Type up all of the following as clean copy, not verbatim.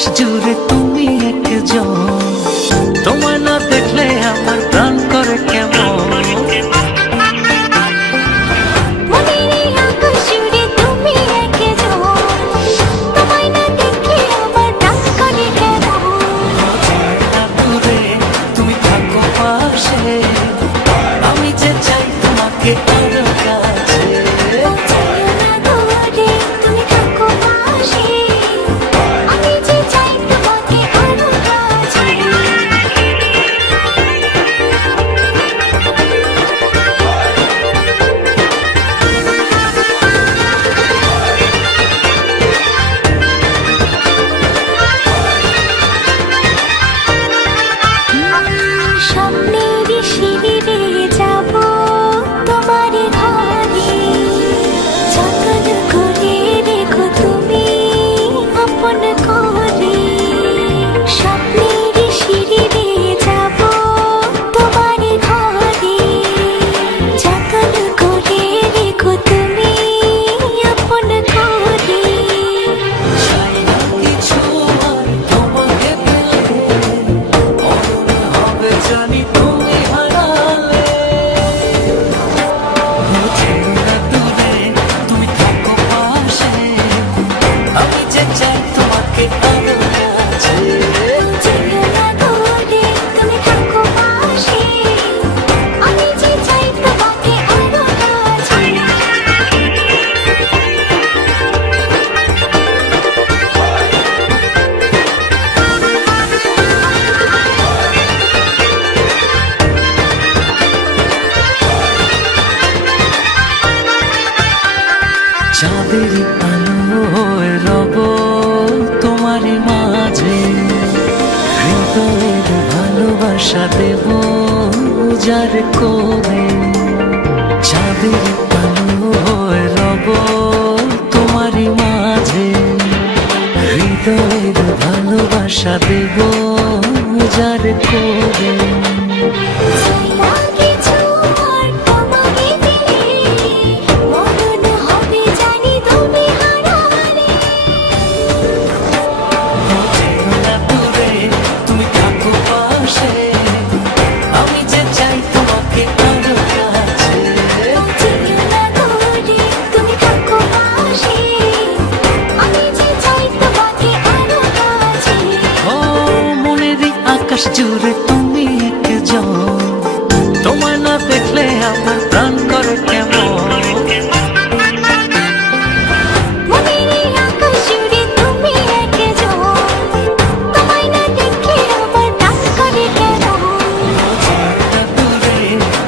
আকাশ জুড়ে তুমি একজন, তোমায় না দেখলে আমার প্রাণ করে কেমন। তুমি থাকো পাশে, আমি যে চাই তোমাকে আরো কাছে। চাঁদের আলোয় রব তোমার মাঝে, হৃদয়ের ভালোবাসা দেব যার করে। চাঁদের আলোয় রব তোমার মাঝে, হৃদয়ের ভালোবাসা দেব যার করে। আকাশ জুড়ে তুমি একজন, তোমায় না দেখলে আমার প্রাণ করে কেমন।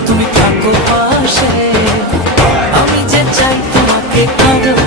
তুমি থাকো পাশে, আমি যে চাই তোমাকে আরো